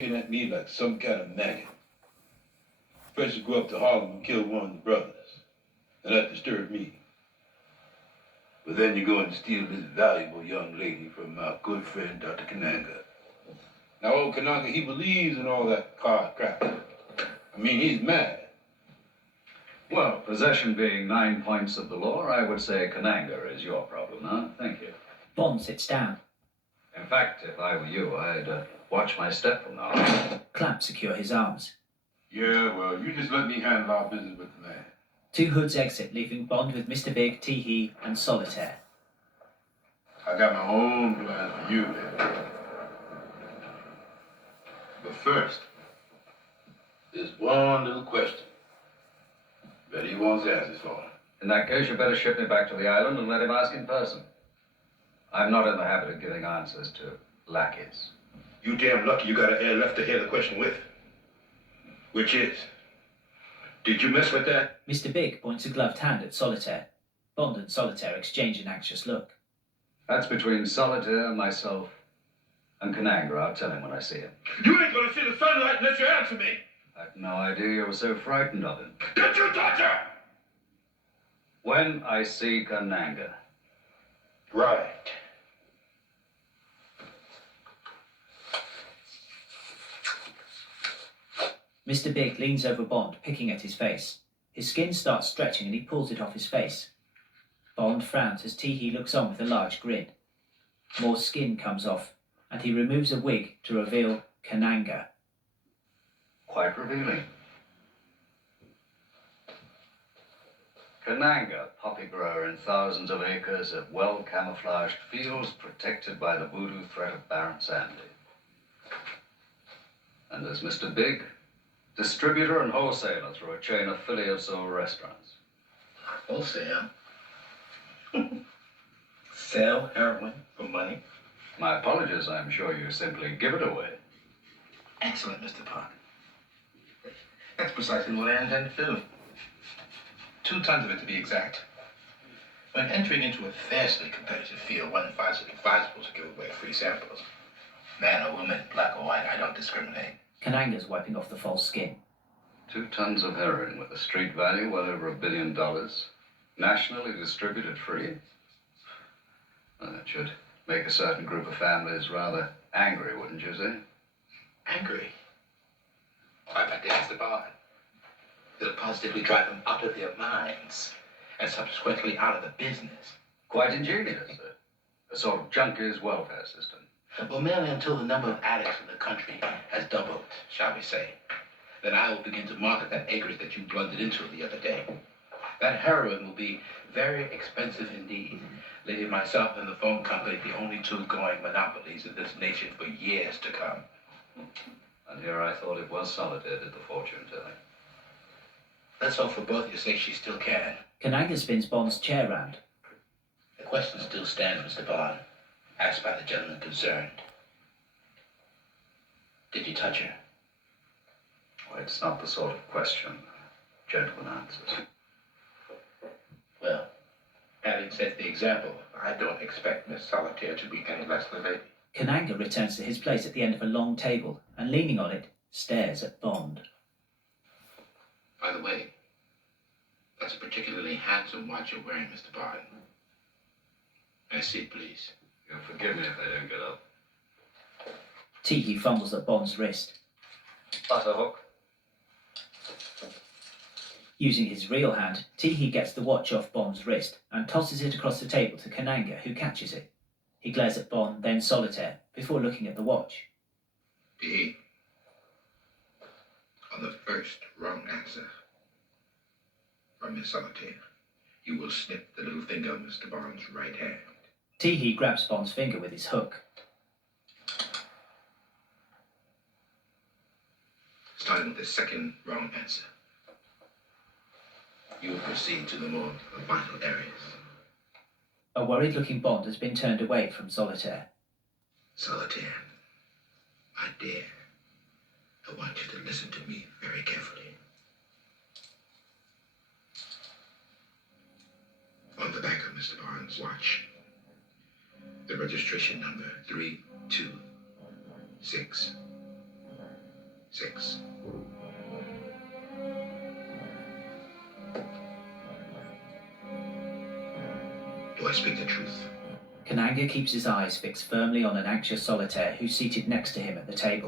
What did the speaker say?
looking at me like some kind of maggot. First you go up to Harlem and kill one of the brothers, and that disturbed me. But then you go and steal this valuable young lady from my good friend, Dr. Kananga. Now, old Kananga, he believes in all that card crap. I mean, he's mad. Well, possession being 9 points of the law, I would say Kananga is your problem, huh? Thank you. Bond sits down. In fact, if I were you, I'd watch my step from now on. Clamps secure his arms. Yeah, well, you just let me handle our business with the man. Two hoods exit, leaving Bond with Mr. Big, Tee-Hee, and Solitaire. I got my own plans for you, man. But first, there's one little question that he wants answers for. In that case, you better ship me back to the island and let him ask in person. I'm not in the habit of giving answers to lackeys. You damn lucky you got an air left to hear the question with. Which is, did you mess with that? Mr. Big points a gloved hand at Solitaire. Bond and Solitaire exchange an anxious look. That's between Solitaire, myself, and Kananga. I'll tell him when I see him. You ain't gonna see the sunlight unless you answer me. I had no idea you were so frightened of him. Did you touch her? When I see Kananga. Right. Mr. Big leans over Bond, picking at his face. His skin starts stretching and he pulls it off his face. Bond frowns as Tee-Hee looks on with a large grin. More skin comes off, and he removes a wig to reveal Kananga. Quite revealing. Kananga, poppy grower in thousands of acres of well-camouflaged fields protected by the voodoo threat of Baron Sandy. And there's Mr. Big, distributor and wholesaler through a chain of Philly of Soul restaurants. Wholesale? Sell heroin for money? My apologies, I'm sure you simply give it away. Excellent, Mr. Park. That's precisely what I intend to do. 2 tons of it, to be exact. When entering into a fiercely competitive field, one finds it advisable to give away free samples. Man or woman, black or white, I don't discriminate. Kananga's wiping off the false skin. 2 tons of heroin with a street value well over $1 billion. Nationally distributed free. Well, that should make a certain group of families rather angry, wouldn't you say? Angry? Why, my dear Mr. Bond, it'll positively drive them out of their minds and subsequently out of the business. Quite ingenious. A sort of junkie's welfare system. Well, merely until the number of addicts in the country has doubled, shall we say. Then I will begin to market that acreage that you blundered into the other day. That heroin will be very expensive indeed, leaving myself and the phone company the only 2 going monopolies in this nation for years to come. And here I thought it was Solitaire did the fortune telling. Let's hope for both your sakes she still can. Kananga spins Bond's chair round. The question still stands, Mr. Bond, asked by the gentleman concerned. Did you touch her? Well, it's not the sort of question a gentleman answers. Well, having set the example, I don't expect Miss Solitaire to be any less the lady. Kananga returns to his place at the end of a long table and, leaning on it, stares at Bond. By the way, that's a particularly handsome watch you're wearing, Mr. Bond. Have a seat, please. You'll forgive me if I don't get up. Tee-Hee fumbles at Bond's wrist. Butter hook. Using his real hand, Tee-Hee gets the watch off Bond's wrist and tosses it across the table to Kananga, who catches it. He glares at Bond, then Solitaire, before looking at the watch. B. On the first wrong answer from Miss Solitaire, you will snip the little finger of Mr. Bond's right hand. Tee-Hee grabs Bond's finger with his hook. Starting with the second wrong answer, you will proceed to the more vital areas. A worried-looking Bond has been turned away from Solitaire. Solitaire, my dear, I want you to listen to me very carefully. On the back of Mr. Bond's watch, the registration number 326 6. Do I speak the truth? Kananga keeps his eyes fixed firmly on an anxious solitaire who's seated next to him at the table.